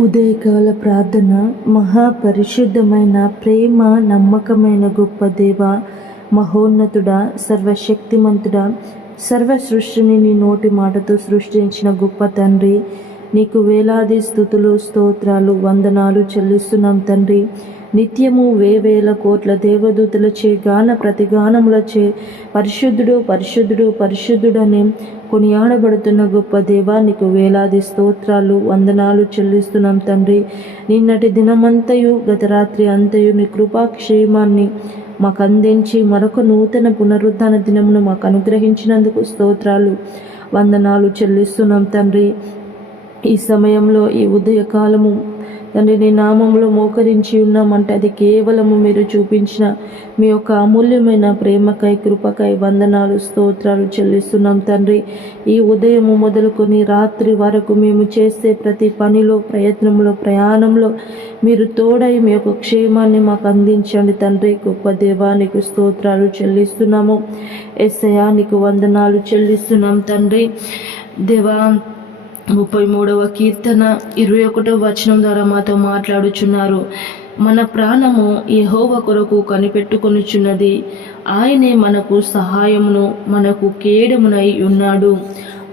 ఉదయకాల ప్రార్థన. మహాపరిశుద్ధమైన ప్రేమ నమ్మకమైన గొప్ప దేవ, మహోన్నతుడా, సర్వశక్తిమంతుడా, సర్వ సృష్టిని నీ నోటి మాటతో సృష్టించిన గొప్ప తండ్రి, నీకు వేలాది స్తుతులు స్తోత్రాలు వందనాలు చెల్లిస్తున్నాం తండ్రి. నిత్యము వేవేల కోట్ల దేవదూతలచే గాన ప్రతిగానములచే పరిశుద్ధుడు పరిశుద్ధుడు పరిశుద్ధుడని కొనియాడబడుతున్న గొప్ప దేవా, నీకు వేలాది స్తోత్రాలు వందనాలు చెల్లిస్తున్నాం తండ్రి. నిన్నటి దినమంతయు గత రాత్రి అంతయు నీ కృపాక్షేమాన్ని మాకు అందించి మరొక నూతన పునరుద్ధాన దినమును మాకు అనుగ్రహించినందుకు స్తోత్రాలు వందనాలు చెల్లిస్తున్నాం తండ్రి. ఈ సమయంలో ఈ ఉదయకాలము తండ్రి నీ నామంలో మోకరించి ఉన్నామంటే అది కేవలము మీరు చూపించిన మీ యొక్క అమూల్యమైన ప్రేమకై కృపకై వందనాలు స్తోత్రాలు చెల్లిస్తున్నాం తండ్రి. ఈ ఉదయము మొదలుకొని రాత్రి వరకు మేము చేసే ప్రతి పనిలో ప్రయత్నంలో ప్రయాణంలో మీరు తోడై మీ యొక్క క్షేమాన్ని మాకు అందించండి తండ్రి. గొప్ప దేవానికి స్తోత్రాలు చెల్లిస్తున్నాము. యేసయ్యా నీకు వందనాలు చెల్లిస్తున్నాం తండ్రి. దేవా 33వ కీర్తన 21వ వచనం ద్వారా మాతో మాట్లాడుచున్నారు. మన ప్రాణము యెహోవా కొరకు కనిపెట్టుకొనుచున్నది, ఆయనే మనకు సహాయమును మనకు కేడమునై ఉన్నాడు.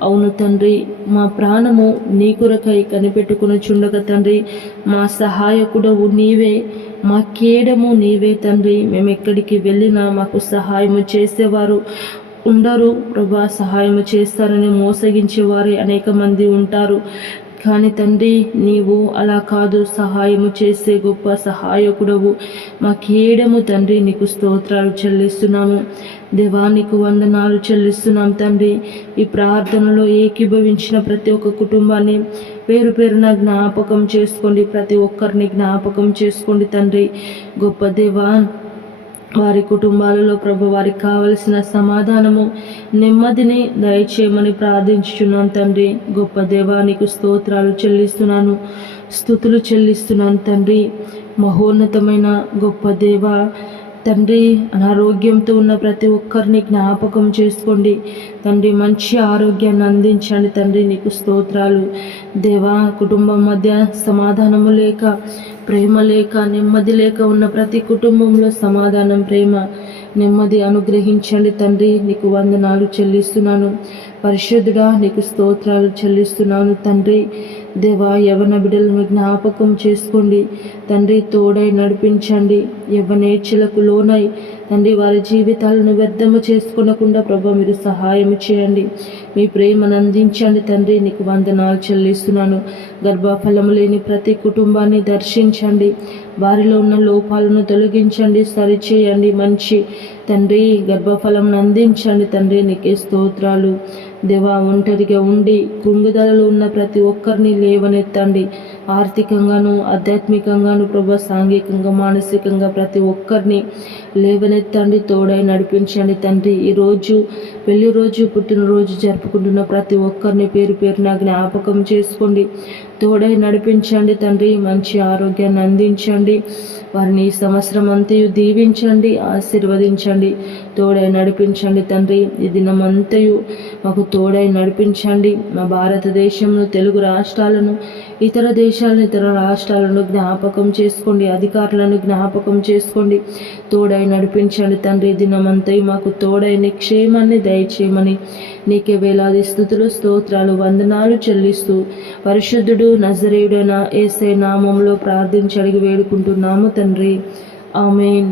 అవును తండ్రి, మా ప్రాణము నీ కొరకై కనిపెట్టుకొనుచుండగా తండ్రి, మా సహాయకుడవు నీవే, మా కేడము నీవే తండ్రి. మేము ఎక్కడికి వెళ్ళినా మాకు సహాయము చేసేవారు ఉండరు ప్రభా. సహాయము చేస్తారని మోసగించేవారు అనేక మంది ఉంటారు, కానీ తండ్రి నీవు అలా కాదు, సహాయము చేసే గొప్ప సహాయకుడవు, మా కేడము తండ్రి. నీకు స్తోత్రాలు చెల్లిస్తున్నాము దేవా, నీకు వందనాలు చెల్లిస్తున్నాం తండ్రి. ఈ ప్రార్థనలో ఏకీభవించిన ప్రతి ఒక్క కుటుంబాన్ని పేరు పేరున జ్ఞాపకం చేసుకోండి, ప్రతి ఒక్కరిని జ్ఞాపకం చేసుకోండి తండ్రి. గొప్ప దేవా, వారి కుటుంబాలలో ప్రభు వారికి కావలసిన సమాధానము నెమ్మదిని దయచేయమని ప్రార్థించుచున్నాను తండ్రి. గొప్ప దేవానికి స్తోత్రాలు చెల్లిస్తున్నాను, స్తుతులు చెల్లిస్తున్నాను తండ్రి. మహోన్నతమైన గొప్ప దేవ తండ్రి, అనారోగ్యంతో ఉన్న ప్రతి ఒక్కరిని జ్ఞాపకం చేసుకోండి తండ్రి. మంచి ఆరోగ్యాన్ని అందించండి తండ్రి. నీకు స్తోత్రాలు దేవా. కుటుంబం మధ్య సమాధానము లేక, ప్రేమ లేక, నెమ్మది లేక ఉన్న ప్రతి కుటుంబంలో సమాధానం, ప్రేమ, నెమ్మది అనుగ్రహించండి తండ్రి. నీకు వందనాలు చెల్లిస్తున్నాను. పరిశుద్ధుడా నీకు స్తోత్రాలు చెల్లిస్తున్నాను తండ్రి. దేవా, యవన బిడ్డలను జ్ఞాపకం చేసుకోండి తండ్రి, తోడై నడిపించండి. యవ్వనేచ్ఛలకు లోనై తండ్రి వారి జీవితాలను వ్యర్థము చేసుకోనకుండా ప్రభు మీరు సహాయం చేయండి, మీ ప్రేమను అందించండి తండ్రి. నీకు వందనాలు చెల్లిస్తున్నాను. గర్భఫలము లేని ప్రతి కుటుంబాన్ని దర్శించండి, వారిలో ఉన్న లోపాలను తొలగించండి, సరిచేయండి. మంచి తండ్రి గర్భఫలం అందించండి తండ్రి. నీకే స్తోత్రాలు దేవా. ఒంటరిగా ఉండి కృంగుదలలో ఉన్న ప్రతి ఒక్కరిని లేవనెత్తండి, ఆర్థికంగాను ఆధ్యాత్మికంగాను ప్రభు, సాంఘికంగా మానసికంగా ప్రతి ఒక్కరిని లేవనెత్తండి, తోడై నడిపించండి తండ్రి. ఈరోజు పెళ్లి రోజు, పుట్టినరోజు జరుపుకుంటున్న ప్రతి ఒక్కరిని పేరు పేరున జ్ఞాపకం చేసుకోండి, తోడై నడిపించండి తండ్రి. మంచి ఆరోగ్యాన్ని అందించండి, వారిని ఈ సంవత్సరం అంతయు దీవించండి, ఆశీర్వదించండి, తోడై నడిపించండి తండ్రి. ఈ దినమంతయు మాకు తోడై నడిపించండి. మా భారతదేశంలో తెలుగు రాష్ట్రాలను, ఇతర దేశాలను, ఇతర రాష్ట్రాలను జ్ఞాపకం చేసుకోండి, అధికారులను జ్ఞాపకం చేసుకోండి, తోడై నడిపించండి తండ్రి. దినమంతయు మాకు తోడై క్షేమాన్ని దయచేయమని నీకే వేలాది స్తుతులు స్తోత్రాలు వందనాలు చెల్లిస్తూ పరిశుద్ధుడు నజరేయుడైన యేసయ్య నామములో ప్రార్థించి అడిగి వేడుకుంటున్నాము తండ్రి. ఆమేన్.